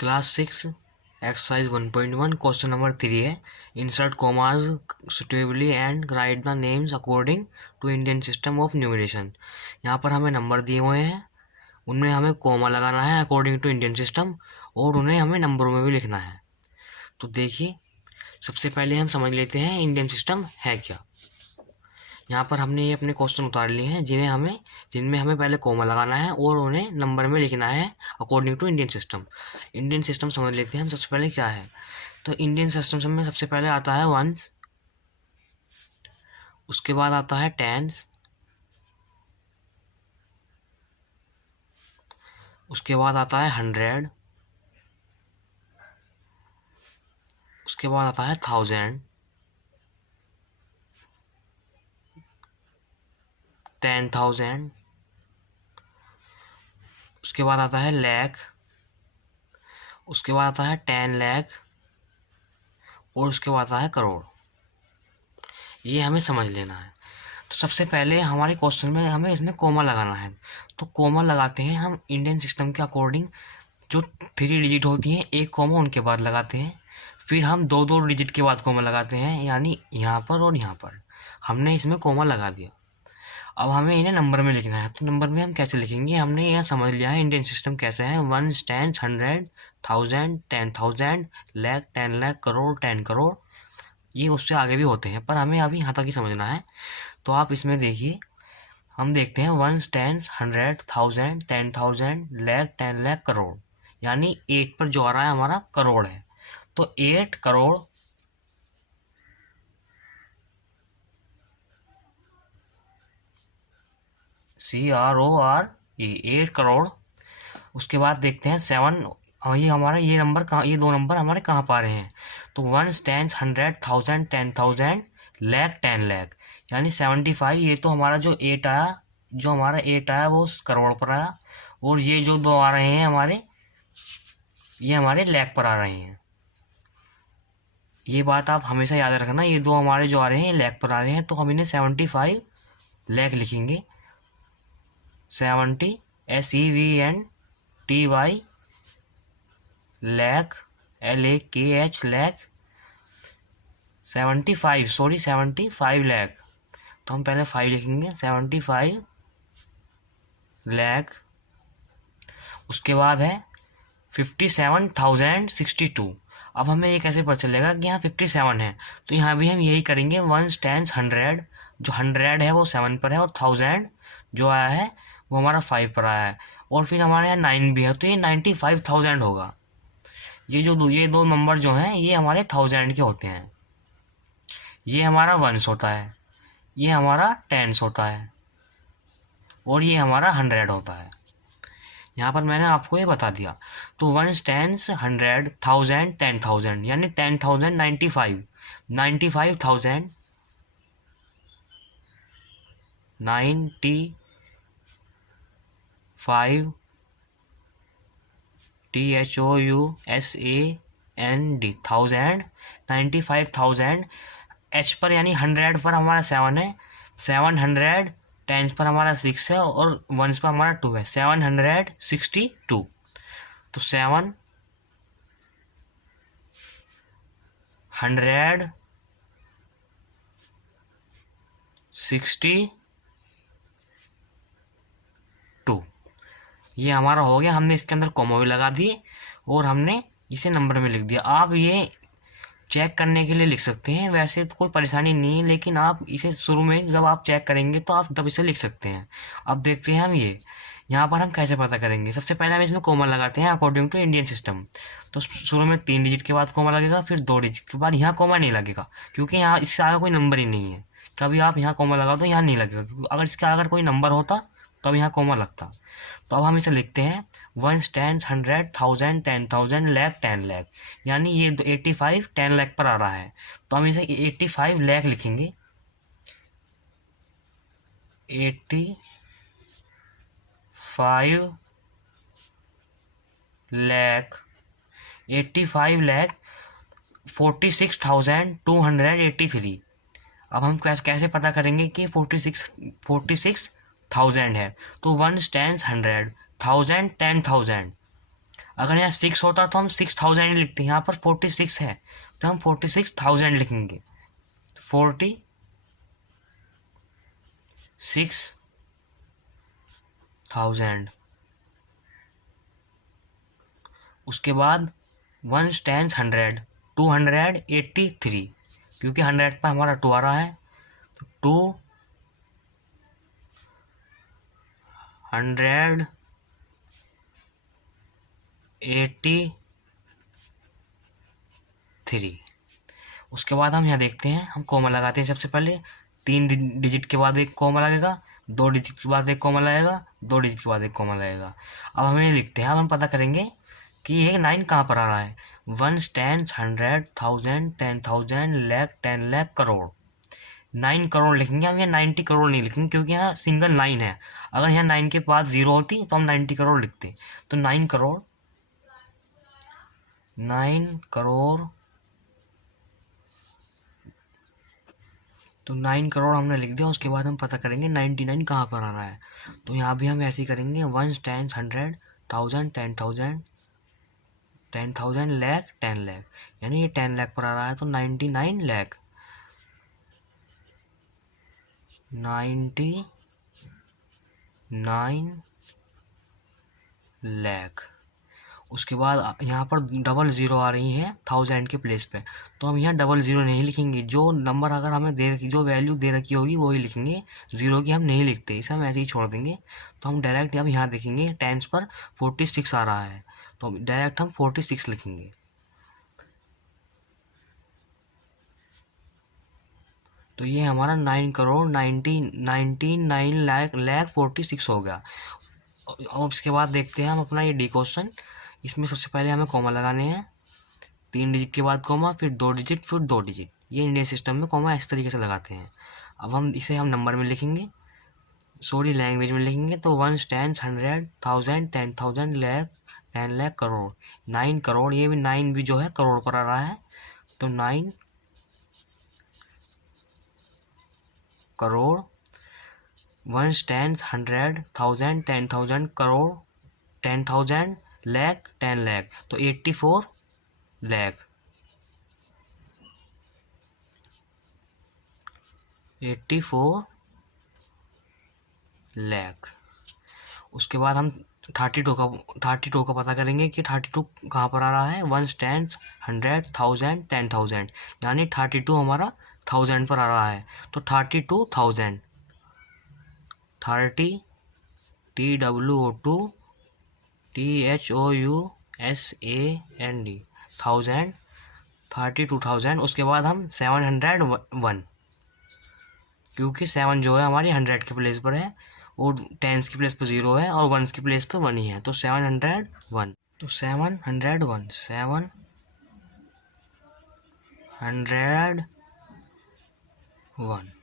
Class 6 exercise 1.1 question number 3 है। Insert commas suitably and write the names according to Indian system of numeration. यहाँ पर हमें number दिए हुए हैं, उनमें हमें कॉमा लगाना है अकॉर्डिंग टू इंडियन सिस्टम, और उन्हें हमें नंबरों में भी लिखना है। तो देखिए, सबसे पहले हम समझ लेते हैं इंडियन सिस्टम है क्या। यहाँ पर हमने ये अपने क्वेश्चन उतार लिए हैं जिनमें हमें पहले कॉमा लगाना है और उन्हें नंबर में लिखना है according to Indian system. Indian system समझ लेते हैं हम सबसे पहले क्या है। तो इंडियन सिस्टम में सबसे पहले आता है वंस, उसके बाद आता है टेंस, उसके बाद आता है 100, उसके बाद आता है 1000, 10,000, उसके बाद आता है लाख, उसके बाद आता है 10 लाख, और उसके बाद आता है करोड़। ये हमें समझ लेना है। तो सबसे पहले हमारे क्वेश्चन में हमें इसमें कोमा लगाना है। तो कोमा लगाते हैं हम इंडियन सिस्टम के अकॉर्डिंग। जो 3 डिजिट होती हैं, एक कोमा उनके बाद लगाते हैं। फिर हम 2 डिजिट के बाद कोमा लगाते हैं, यानी यहाँ पर और यहाँ पर। हमने इसमें कोमा लगा दिया। अब हमें इन्हें नंबर में लिखना है। तो नंबर में हम कैसे लिखेंगे, हमने यह समझ लिया है इंडियन सिस्टम कैसे है। 1, 10, 100, 1000, 10,000, लाख, 10 लाख, करोड़, 10 करोड़। ये उससे आगे भी होते हैं, पर हमें अभी यहाँ तक ही समझना है। तो आप इसमें देखिए, हम देखते हैं 1, 10, 100, 1000, 10,000, लाख, 10 लाख, करोड़। यानी 8 पर जो आ रहा है हमारा करोड़ है। तो 8 करोड़ CRORE, 8 करोड़। उसके बाद देखते हैं 7। ये हमारा ये नंबर कहाँ, ये 2 नंबर हमारे कहाँ पा रहे हैं। तो 1, 10, 100, 1000, 10,000, लाख, 10 लाख, यानी 75। ये तो हमारा जो 8 आया, जो हमारा 8 आया वो करोड़ पर आया। और ये जो 2 आ रहे हैं हमारे, ये हमारे लाख पर आ रहे हैं। ये बात आप हमेशा याद रखना, ये 2 हमारे जो आ रहे हैं लाख पर आ रहे हैं। तो हम इन्हें 75 लाख लिखेंगे। 70 SEVENTY लाख, LAKH लाख, 75 लाख। तो हम पहले 5 लिखेंगे, 75 लाख। उसके बाद है 57,062। अब हमें ये कैसे पता चलेगा कि यहाँ 57 है। तो यहाँ भी हम यही करेंगे, 1, 10, 100, जो 100 है वो 7 पर है, और 1000 जो आया है वो हमारा 5 पर आया है, और फिर हमारे यहाँ 9 भी है। तो ये 95,000 होगा। ये दो नंबर जो हैं ये हमारे 1000 के होते हैं। ये हमारा 1s होता है, ये हमारा 10s होता है, और ये हमारा 100 होता है। यहाँ पर मैंने आपको ये बता दिया। तो 1, 10, 100, 1000, 10,000, यानी 10,000 95, 95,000 95 THOUSAND 1000, 95,000। H पर यानी 100 पर हमारा 7 है, 700, 10 पर हमारा 6 है, और 1s पर हमारा 2 है, 762। तो 762 ये हमारा हो गया। हमने इसके अंदर कॉमा भी लगा दिए और हमने इसे नंबर में लिख दिया। आप ये चेक करने के लिए लिख सकते हैं, वैसे तो कोई परेशानी नहीं है, लेकिन आप इसे शुरू में जब आप चेक करेंगे तो आप तब इसे लिख सकते हैं। अब देखते हैं हम ये यहाँ पर हम कैसे पता करेंगे। सबसे पहले हम इसमें कोमा लगाते हैं अकॉर्डिंग टू इंडियन सिस्टम। तो शुरू में 3 डिजिट के बाद कोमा लगेगा, फिर 2 डिजिट के बाद। यहाँ कोमा नहीं लगेगा क्योंकि यहाँ इससे आगे कोई नंबर ही नहीं है। कभी आप यहाँ कोमा लगा दो, यहाँ नहीं लगेगा, क्योंकि अगर इसका अगर कोई नंबर होता तो अब यहाँ कोमा लगता। तो अब हम इसे लिखते हैं 1, 10, 100, 1000, 10,000, लाख, 10 लाख, यानी ये 85 10 लाख पर आ रहा है। तो हम इसे 85 लाख लिखेंगे, 85 लाख, 85 लाख 46,283। अब हम कैसे पता करेंगे कि 46,000 है। तो 1, 10, 100, 1000, 10,000। अगर यहाँ 6 होता तो हम 6000 ही लिखते हैं, यहाँ पर 46 है तो हम 46,000 लिखेंगे। 46,000। उसके बाद 1 10 100 283, क्योंकि 100 पर हमारा 2 आ रहा है तो 283। उसके बाद हम यहाँ देखते हैं, हम कॉमा लगाते हैं। सबसे पहले 3 डिजिट के बाद एक कॉमा लगेगा, 2 डिजिट के बाद एक कॉमा लगेगा, 2 डिजिट के बाद एक कॉमा लगेगा। अब हम ये लिखते हैं, अब हम पता करेंगे कि ये 9 कहाँ पर आ रहा है। 1 10 100 1000 10,000 लाख 10 लाख करोड़। 9 करोड़ लिखेंगे हम, यहाँ 90 करोड़ नहीं लिखेंगे क्योंकि यहाँ सिंगल 9 है। अगर यहाँ 9 के बाद 0 होती तो हम 90 करोड़ लिखते। तो 9 करोड़, 9 करोड़, तो 9 करोड़ हमने लिख दिया। उसके बाद हम पता करेंगे 99 कहाँ पर आ रहा है। तो यहाँ भी हम ऐसे ही करेंगे, 1 10 100 1000 10,000 10,000 लाख 10 लाख, यानी ये 10 लाख पर आ रहा है तो 99 लाख, 99 लाख। उसके बाद यहाँ पर डबल ज़ीरो आ रही है 1000 के प्लेस पे, तो हम यहाँ डबल ज़ीरो नहीं लिखेंगे। जो नंबर अगर हमें दे रखी, जो वैल्यू दे रखी होगी वही लिखेंगे, ज़ीरो की हम नहीं लिखते, इसे हम ऐसे ही छोड़ देंगे। तो हम डायरेक्ट अब यहाँ देखेंगे टेंस पर 46 आ रहा है तो डायरेक्ट हम 46 लिखेंगे। तो ये हमारा 9 करोड़ 99 लाख 46 हो गया। अब उसके बाद देखते हैं हम अपना ये डी क्वेश्चन। इसमें सबसे पहले हमें कॉमा लगाने हैं, 3 डिजिट के बाद कॉमा, फिर 2 डिजिट, फिर 2 डिजिट। ये इंडियन सिस्टम में कॉमा इस तरीके से लगाते हैं। अब हम इसे हम नंबर में लिखेंगे, सॉरी लैंग्वेज में लिखेंगे। तो 1 10 100 1000 10,000 लाख 10 लाख करोड़। 9 करोड़, ये भी 9 भी जो है करोड़ पर आ रहा है तो 9 करोड़। 1 10 100 1000 10,000 करोड़ 10,000 लाख 10 लाख, तो 84 लाख, 84 लाख। उसके बाद हम 32 का पता करेंगे कि 32 कहाँ पर आ रहा है। 1 10 100 1000 10,000, यानी 32 हमारा 1000 पर आ रहा है तो 32,000, 30 TWO2 THOUSAND 1000, 32,000। उसके बाद हम 701, क्योंकि 7 जो है हमारी 100 के प्लेस पर है और 10s की प्लेस पर 0 है और 1s की प्लेस पर 1 ही है तो 701। तो 701 701